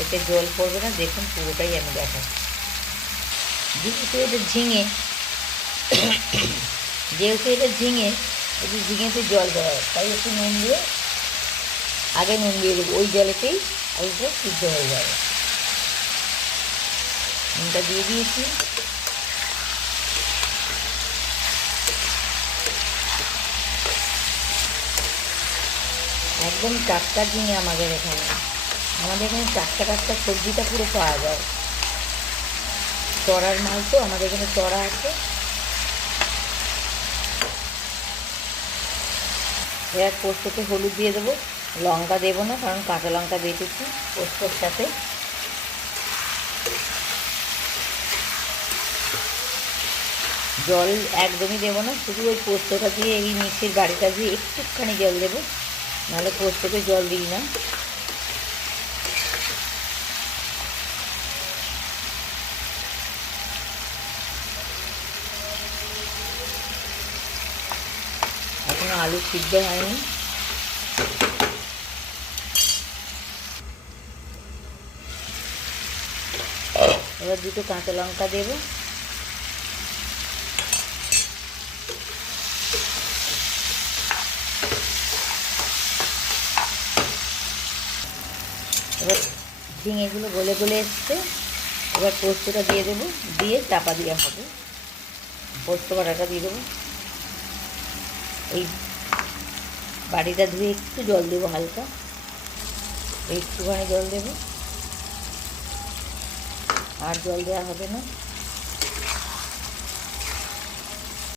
এতে জল পড়বে না, দেখুন পুরোটাই আমি দেখাচ্ছি। যেহেতু এটা ঝিঙে একটু ঝিঙেতে জল দেওয়া হয়, তাই একটু নুন দিয়ে আগে নুন দিয়ে দেবো, ওই জলেতেই ওইটা সিদ্ধ হয়ে যাবে। নুনটা দিয়ে দিয়েছি। একদম টাটকা ঝিঙে আমাদের এখানে টাটকা টাটকা সবজিটা পুরো পাওয়া যায়। চড়ার মাল তো, আমাদের এখানে চড়া আছে। এবার পোস্ততে হলুদ দিয়ে দেবো, লঙ্কা দেবো না, কারণ কাঁচা লঙ্কা বেটেছি পোস্তর সাথে। জল একদমই দেবো না, শুধু ওই পোস্তটা দিয়ে, এই মিক্সির বাড়িটা দিয়ে একটুখানি জল দেবো, নাহলে পোস্ততে জল দিই না। এখনো আলু সিদ্ধ হয়নি। এবার দুটো কাঁচা লঙ্কা দেবো। এবার ঝিঙেগুলো গলে গলে এসছে, এবার পোস্তটা দিয়ে দেবো, দিয়ে চাপা দেওয়া হবে। পোস্ত বাটাটা দিয়ে দেবো। এই বাটিটা ধুয়ে একটু জল দেবো, হালকা একটুখানি জল দেবো, আর জল দেওয়া হবে না।